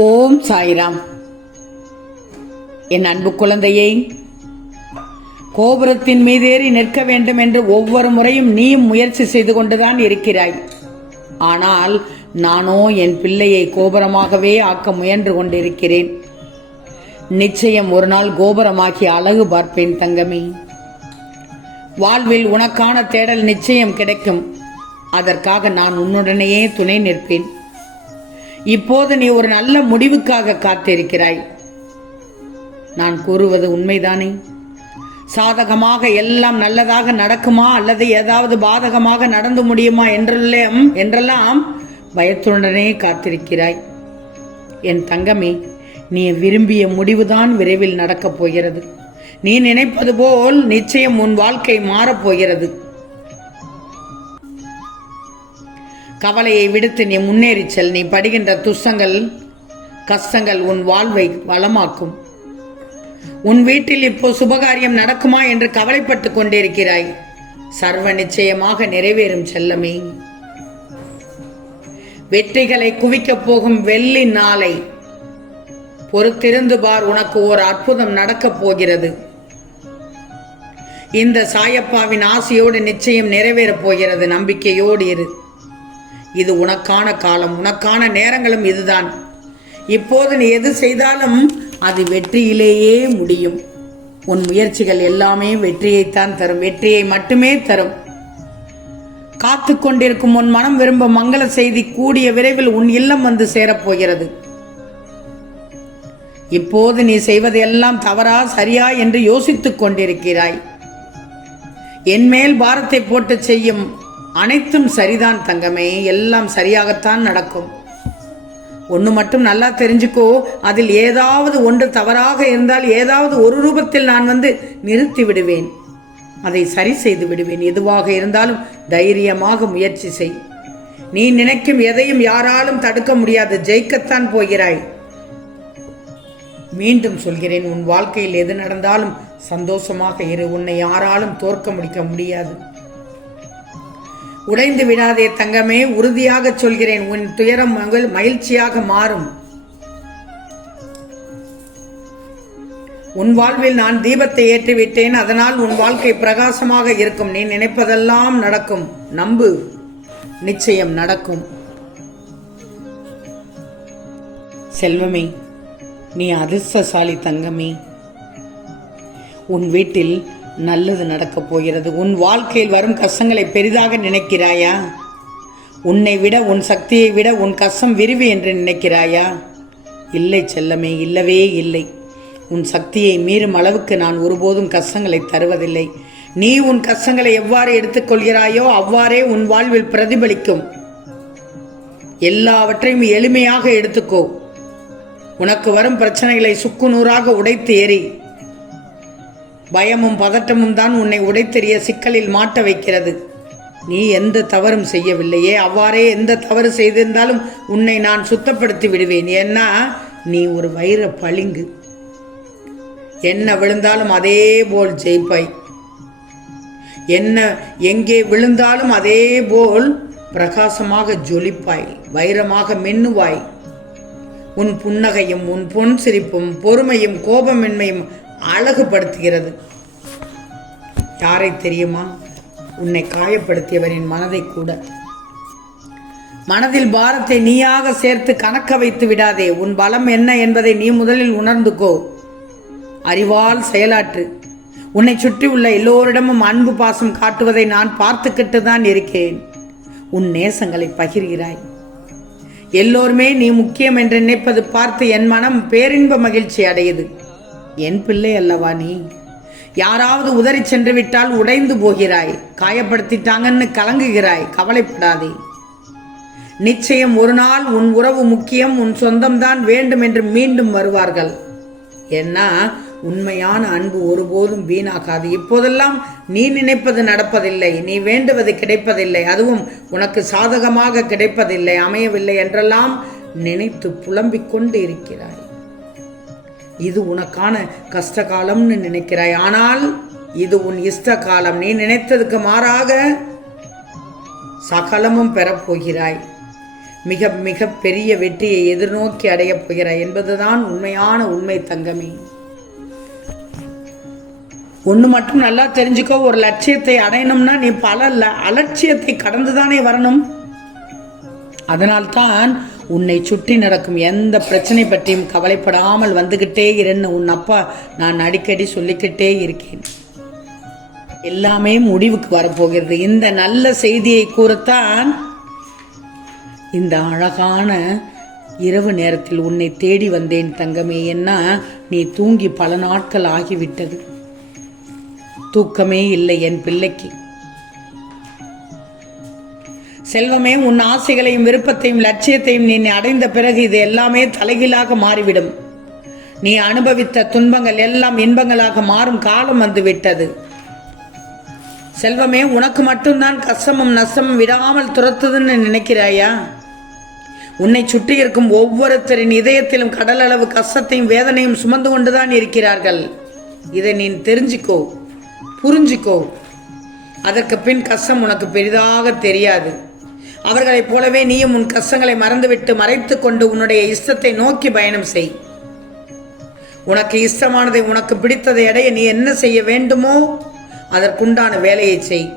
ஓம் சாய்ராம். என் அன்பு குழந்தையை, கோபுரத்தின் மீதேறி நிற்க வேண்டும் என்று ஒவ்வொரு முறையும் நீயும் முயற்சி செய்து கொண்டுதான் இருக்கிறாய். ஆனால் நானோ என் பிள்ளையை கோபுரமாகவே ஆக்க முயன்று கொண்டிருக்கிறேன். நிச்சயம் ஒரு நாள் கோபுரமாக்கி அழகு பார்ப்பேன் தங்கமே. வாழ்வில் உனக்கான தேடல் நிச்சயம் கிடைக்கும். அதற்காக நான் உன்னுடனேயே துணை நிற்பேன். இப்போது நீ ஒரு நல்ல முடிவுக்காக காத்திருக்கிறாய். நான் கூறுவது உண்மைதானே? சாதகமாக எல்லாம் நல்லதாக நடக்குமா அல்லது ஏதாவது பாதகமாக நடந்து முடியுமா என்றெல்லாம் பயத்துடனே காத்திருக்கிறாய். என் தங்கமே, நீ விரும்பிய முடிவுதான் விரைவில் நடக்கப் போகிறது. நீ நினைப்பது போல் நிச்சயம் உன் வாழ்க்கை மாறப்போகிறது. கவலையை விடுத்து நீ முன்னேறி செல். நீ படுகின்ற துஷ்டங்கள் கஷ்டங்கள் உன் வாழ்வை வளமாக்கும். உன் வீட்டில் இப்போ சுபகாரியம் நடக்குமா என்று கவலைப்பட்டு கொண்டிருக்கிறாய். சர்வ நிச்சயமாக நிறைவேறும் செல்லமே. வெற்றிகளை குவிக்கப் போகும் வெள்ளி நாளை பொறுத்திருந்து பார். உனக்கு ஒரு அற்புதம் நடக்கப் போகிறது. இந்த சாயப்பாவின் ஆசையோடு நிச்சயம் நிறைவேறப் போகிறது. நம்பிக்கையோடு இரு. இது உனக்கான காலம், உனக்கான நேரங்களும் இதுதான். இப்போது நீ எது செய்தாலும் அது வெற்றியிலேயே முடியும். உன் முயற்சிகள் எல்லாமே வெற்றியைத்தான் தரும், வெற்றியை மட்டுமே தரும். காத்து கொண்டிருக்கும் உன் மனம் விரும்பும் மங்கள செய்தி கூடிய விரைவில் உன் இல்லம் வந்து சேரப்போகிறது. இப்போது நீ செய்வது எல்லாம் தவறா சரியா என்று யோசித்துக் கொண்டிருக்கிறாய். என் மேல் பாரத்தை போட்டு செய்யும் அனைத்தும் சரிதான் தங்கமே. எல்லாம் சரியாகத்தான் நடக்கும். ஒன்று மட்டும் நல்லா தெரிஞ்சுக்கோ, அதில் ஏதாவது ஒன்று தவறாக இருந்தால் ஏதாவது ஒரு ரூபத்தில் நான் வந்து நிறுத்தி விடுவேன். அதை சரி செய்து விடுவேன். எதுவாக இருந்தாலும் தைரியமாக முயற்சி செய். நீ நினைக்கும் எதையும் யாராலும் தடுக்க முடியாது. ஜெயிக்கத்தான் போகிறாய். மீண்டும் சொல்கிறேன், உன் வாழ்க்கையில் எது நடந்தாலும் சந்தோஷமாக இரு. உன்னை யாராலும் தோற்க முடியாது. உடைந்து விடாதே தங்கமே. உறுதியாக சொல்கிறேன், உன் துயரம் மகிழ்ச்சியாக மாறும். உன் வாழ்வில் நான் தீபத்தை ஏற்றிவிட்டேன். அதனால் உன் வாழ்க்கை பிரகாசமாக இருக்கும். நீ நினைப்பதெல்லாம் நடக்கும். நம்பு, நிச்சயம் நடக்கும். செல்வமே, நீ அதிர்ஷ்டசாலி தங்கமே. உன் வீட்டில் நல்லது நடக்கப் போகிறது. உன் வாழ்க்கையில் வரும் கஷ்டங்களை பெரிதாக நினைக்கிறாயா? உன்னை விட, உன் சக்தியை விட உன் கஷ்டம் விரிவு என்று நினைக்கிறாயா? இல்லை செல்லமே, இல்லவே இல்லை. உன் சக்தியை மீறும் அளவுக்கு நான் ஒருபோதும் கஷ்டங்களை தருவதில்லை. நீ உன் கஷ்டங்களை எவ்வாறு எடுத்துக்கொள்கிறாயோ அவ்வாறே உன் வாழ்வில் பிரதிபலிக்கும். எல்லாவற்றையும் எளிமையாக எடுத்துக்கோ. உனக்கு வரும் பிரச்சனைகளை சுக்கு நூறாக உடைத்து எறி. பயமும் பதட்டமும் தான் உன்னை உடைத்தெறிய சிக்கலில் மாட்ட வைக்கிறது. நீ எந்த தவறும் செய்யவில்லையே. அவ்வாறே எந்த தவறு செய்திருந்தாலும் உன்னை நான் சுத்தப்படுத்தி விடுவேன். ஏன்னா நீ ஒரு வைர பளிங்கு. என்ன விழுந்தாலும் அதே போல் ஜெயிப்பாய். என்ன எங்கே விழுந்தாலும் அதே போல் பிரகாசமாக ஜொலிப்பாய். வைரமாக மின்னுவாய். உன் புன்னகையும் உன் பொன் சிரிப்பும் பொறுமையும் கோபமின்மையும் அழகுபடுத்துகிறது. யாரை தெரியுமா? உன்னை காயப்படுத்தியவரின் மனதை கூட. மனதில் பாரத்தை நீயாக சேர்த்து கணக்க வைத்து விடாதே. உன் பலம் என்ன என்பதை நீ முதலில் உணர்ந்துக்கோ. அறிவால் செயலாற்று. உன்னை சுற்றி உள்ள எல்லோரிடமும் அன்பு பாசம் காட்டுவதை நான் பார்த்துக்கிட்டு தான் இருக்கிறேன். உன் நேசங்களை பகிர்கிறாய். எல்லோருமே நீ முக்கியம் என்று நினைப்பது பார்த்து என் மனம் பேரின்ப மகிழ்ச்சி அடையுது. என் பிள்ளை அல்லவா நீ? யாராவது உதறி சென்று விட்டால் உடைந்து போகிறாய். காயப்படுத்திட்டாங்கன்னு கலங்குகிறாய். கவலைப்படாதே. நிச்சயம் ஒரு நாள் உன் உறவு முக்கியம், உன் சொந்தம்தான் வேண்டும் என்று மீண்டும் வருவார்கள். ஏன்னா உண்மையான அன்பு ஒருபோதும் வீணாகாது. இப்போதெல்லாம் நீ நினைப்பது நடப்பதில்லை. நீ வேண்டுவது கிடைப்பதில்லை. அதுவும் உனக்கு சாதகமாக கிடைப்பதில்லை, அமையவில்லை என்றெல்லாம் நினைத்து புலம்பிக் கொண்டு இருக்கிறாய். இது உனக்கான கஷ்ட காலம்னு நினைக்கிறாய். ஆனால் இது உன் இஷ்ட காலம். நீ நினைத்ததுக்கு மாறாக சகலமும் பெறப்போகிறாய். மிக மிக பெரிய வெற்றியை எதிர்நோக்கி அடையப் போகிறாய் என்பதுதான் உண்மையான உண்மை தங்கமே. ஒன்று மட்டும் நல்லா தெரிஞ்சுக்கோ, ஒரு லட்சியத்தை அடையணும்னா நீ பல அலட்சியத்தை கடந்துதானே வரணும். அதனால்தான் உன்னை சுற்றி நடக்கும் எந்த பிரச்சனை பற்றியும் கவலைப்படாமல் வந்துகிட்டே இருன்னு உன் அப்பா நான் அடிக்கடி சொல்லிக்கிட்டே இருக்கேன். எல்லாமே முடிவுக்கு வரப்போகிறது. இந்த நல்ல செய்தியை கூறத்தான் இந்த அழகான இரவு நேரத்தில் உன்னை தேடி வந்தேன் தங்கமே. என்ன நீ தூங்கி பல நாட்கள் ஆகிவிட்டது. தூக்கமே இல்லை என் பிள்ளைக்கு. செல்வமே, உன் ஆசைகளையும் விருப்பத்தையும் லட்சியத்தையும் நீ அடைந்த பிறகு இது எல்லாமே தலைகீழாக மாறிவிடும். நீ அனுபவித்த துன்பங்கள் எல்லாம் இன்பங்களாக மாறும் காலம் வந்து விட்டது. செல்வமே, உனக்கு மட்டும்தான் கஷ்டமும் நஷ்டமும் விடாமல் துரத்துதுன்னு நினைக்கிறாயா? உன்னை சுற்றி இருக்கும் ஒவ்வொருத்தரின் இதயத்திலும் கடல் அளவு கஷ்டத்தையும் வேதனையும் சுமந்து கொண்டுதான் இருக்கிறார்கள். இதை நீ தெரிஞ்சுக்கோ, புரிஞ்சுக்கோ. அதற்கு பின் கஷ்டம் உனக்கு பெரிதாக தெரியாது. அவர்களைப் போலவே நீயும் உன் கஷ்டங்களை மறந்துவிட்டு மறைத்து கொண்டு உன்னுடைய இஷ்டத்தை நோக்கி பயணம் செய். உனக்கு இஷ்டமானதை, உனக்கு பிடித்ததை அடைய நீ என்ன செய்ய வேண்டுமோ அதற்குண்டான வேலையை செய்.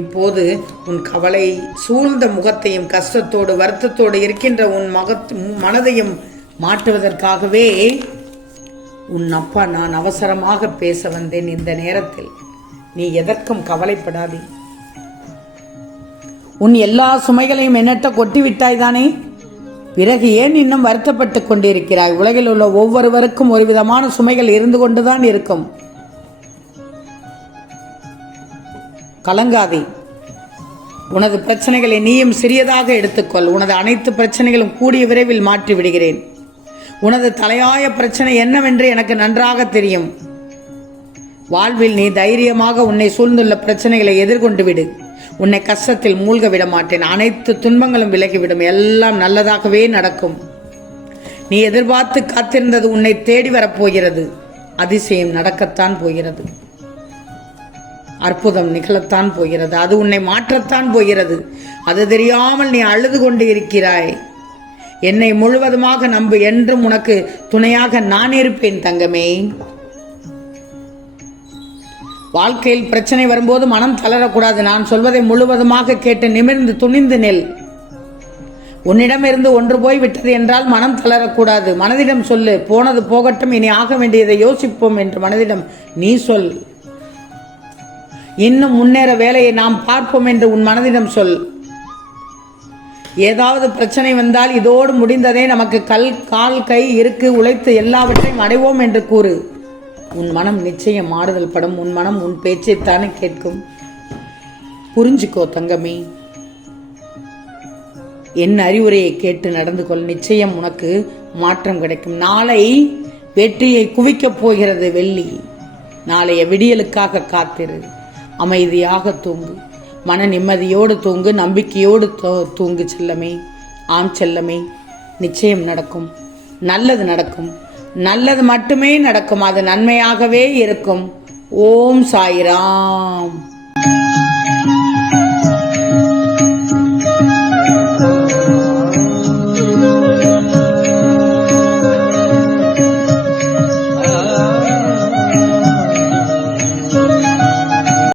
இப்போது உன் கவலை சூழ்ந்த முகத்தையும் கஷ்டத்தோடு வருத்தத்தோடு இருக்கின்ற உன் மனதையும் மாற்றுவதற்காகவே உன் அப்பா நான் அவசரமாக பேச வந்தேன். இந்த நேரத்தில் நீ எதற்கும் கவலைப்படாதே. உன் எல்லா சுமைகளையும் என்னட்ட கொட்டிவிட்டாய் தானே? பிறகு ஏன் இன்னும் வருத்தப்பட்டு கொண்டிருக்கிறாய்? உலகில் உள்ள ஒவ்வொருவருக்கும் ஒரு விதமான சுமைகள் இருந்து கொண்டுதான் இருக்கும். கலங்காதே. உனது பிரச்சனைகளை நீயும் சிறியதாக எடுத்துக்கொள். உனது அனைத்து பிரச்சனைகளும் கூடிய விரைவில் மாற்றி விடுகிறேன். உனது தலையாய பிரச்சனை என்னவென்று எனக்கு நன்றாக தெரியும். வாழ்வில் நீ தைரியமாக உன்னை சூழ்ந்துள்ள பிரச்சனைகளை எதிர்கொண்டு விடு. உன்னை கஷ்டத்தில் மூழ்க விட மாட்டேன். அனைத்து துன்பங்களும் விலகிவிடும். எல்லாம் நல்லதாகவே நடக்கும். நீ எதிர்பார்த்து காத்திருந்தது உன்னை தேடி வரப்போகிறது. அதிசயம் நடக்கத்தான் போகிறது. அற்புதம் நிகழத்தான் போகிறது. அது உன்னை மாற்றத்தான் போகிறது. அது தெரியாமல் நீ அழுது கொண்டு இருக்கிறாய். என்னை முழுவதுமாக நம்பு. என்றும் உனக்கு துணையாக நான் இருப்பேன் தங்கமே. வாழ்க்கையில் பிரச்சனை வரும்போது மனம் தளரக்கூடாது. நான் சொல்வதை முழுவதுமாக கேட்டு நிமிர்ந்து துணிந்து நெல். உன்னிடமிருந்து ஒன்று போய் விட்டது என்றால் மனம் தளரக்கூடாது. மனதிடம் சொல்லு, போனது போகட்டும், இனி ஆக வேண்டியதை யோசிப்போம் என்று மனதிடம் நீ சொல். இன்னும் முன்னேற வேலையை நாம் பார்ப்போம் என்று உன் மனதிடம் சொல். ஏதாவது பிரச்சனை வந்தால் இதோடு முடிந்ததே, நமக்கு கால் கை இருக்கு, உழைத்து எல்லாவற்றையும் அடைவோம் என்று கூறு. உன் மனம் நிச்சயம் மாறுதல் படும். உன் மனம் உன் பேச்சைத்தானே கேட்கும். புரிஞ்சுக்கோ தங்கமே. என் அறிவுரையை கேட்டு நடந்து கொள். நிச்சயம் உனக்கு மாற்றம் கிடைக்கும். நாளை வெற்றியை குவிக்கப் போகிறது வெள்ளி. நாளைய விடியலுக்காக காத்திரு. அமைதியாக தூங்கு. மன நிம்மதியோடு தூங்கு. நம்பிக்கையோடு தூங்கு செல்லமே. ஆம் செல்லமே, நிச்சயம் நடக்கும். நல்லது நடக்கும். நல்லது மட்டுமே நடக்கும். அது நன்மையாகவே இருக்கும். ஓம் சாய்ராம்.